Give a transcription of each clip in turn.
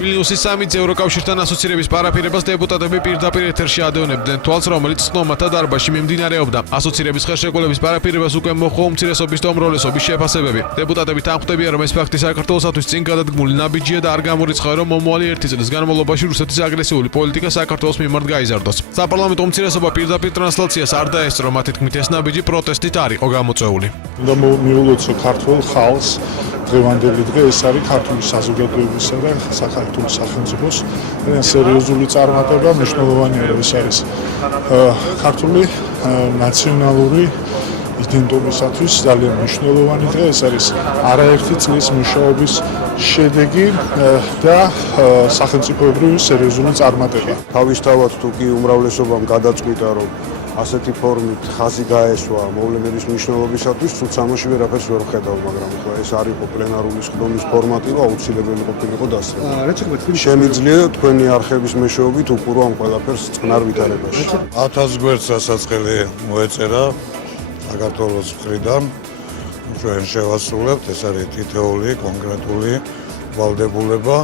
ვილნიუსის სამით ევროკავშირთან ასოცირების პარაფირებას დეპუტატები პირდაპირ ეთერში ადევნებდნენ თვალს, რომელიც წნომათა დარბაზში მიმდინარეობდა. ასოცირების ხელშეკრულების პარაფირებას უკვე მოჰყვა უმცირესობის და უმრავლესობის შეფასებები. დეპუტატები თანხმდებიან, რომ ეს ფაქტი საქართველოსათვის წინ გადადგმული ნაბიჯია და არ გამორიცხავენ, რომ მომავალი 1 წლის განმავლობაში რუსეთის აგრესიული პოლიტიკა საქართველოს მიმართ გაიზარდოს. საპარლამენტო უმცირესობა პირდაპირ ტრანსლაციას არ დაესწრო, მათი თქმით ეს ნაბიჯი პროტესტით არ იყო გამოწვეული. უნდა მიულოცო ქართულ ხალხს დღევანდელი დღე ეს არის ქართული საზოგადოებისა და საქართველოს სახელმწიფოს სერიოზული წარმატება, მნიშვნელოვანია ეს არის ქართული ნაციონალური იდენტობისათვის ძალიან მნიშვნელოვანი დღე, ეს არის არაერთი წლის მუშაობის შედეგი და სახელმწიფოებრივი სერიოზული წარმატება. თავისთავად თუ კი უმრავლესობამ გადაწყვიტა, რომ ასეთი ფორმით ხაზი გაესვა მოვლენების მნიშვნელობისათვის, თუ სამოში ვერაფერს ვერ ვხედავ, მაგრამ ხო ეს არის პლენარული სხდომის ფორმატი და აუცილებელი ყოფილიყო დასწრება. შემიძლია თქვენი არხების მეშვეობით უყურო ამ ყველაფერს წყნარ ვითარებაში. 1000 გვერდს სასაწყელი მოეწერა საქართველოს მხრიდან. ჩვენ შევასრულებთ, ეს არის თითოეული კონკრეტული ვალდებულება.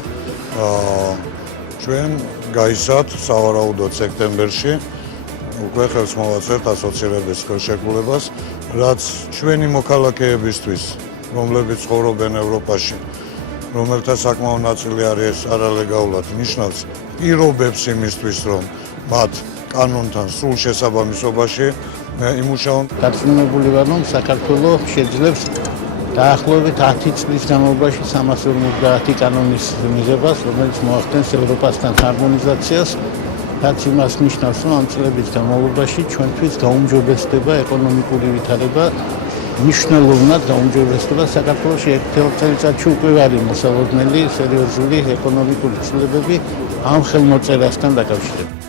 ჩვენ გაისად სავარაუდოდ სექტემბერში უკვე ხელს მოვაწერთ ასოცირების ხელშეკრულებას, რაც ჩვენი მოქალაქეებისთვის, რომლებიც ცხოვრობენ ევროპაში, რომელთა საკმაო ნაწილი არის არალეგალურად, ნიშნავს პირობებს იმისთვის, რომ მათ კანონთან სრულ შესაბამისობაში იმუშაონ. დარწმუნებული ვარ, რომ საქართველოს შეძლებს დაახლოებით 10 წლის განმავლობაში 350 კანონის მიღებას, რომელიც მოახდენს ევროპასთან ჰარმონიზაციას. რაც იმას ნიშნავს, რომ ამ წლების განმავლობაში ჩვენთვის გაუმჯობესდება ეკონომიკური ვითარება, მნიშვნელოვნად გაუმჯობესდება საქართველოში 1 წელიწადში უკვე არის მოსალოდნელი სერიოზული ეკონომიკური ცვლილებები ამ ხელმოწერასთან დაკავშირებით.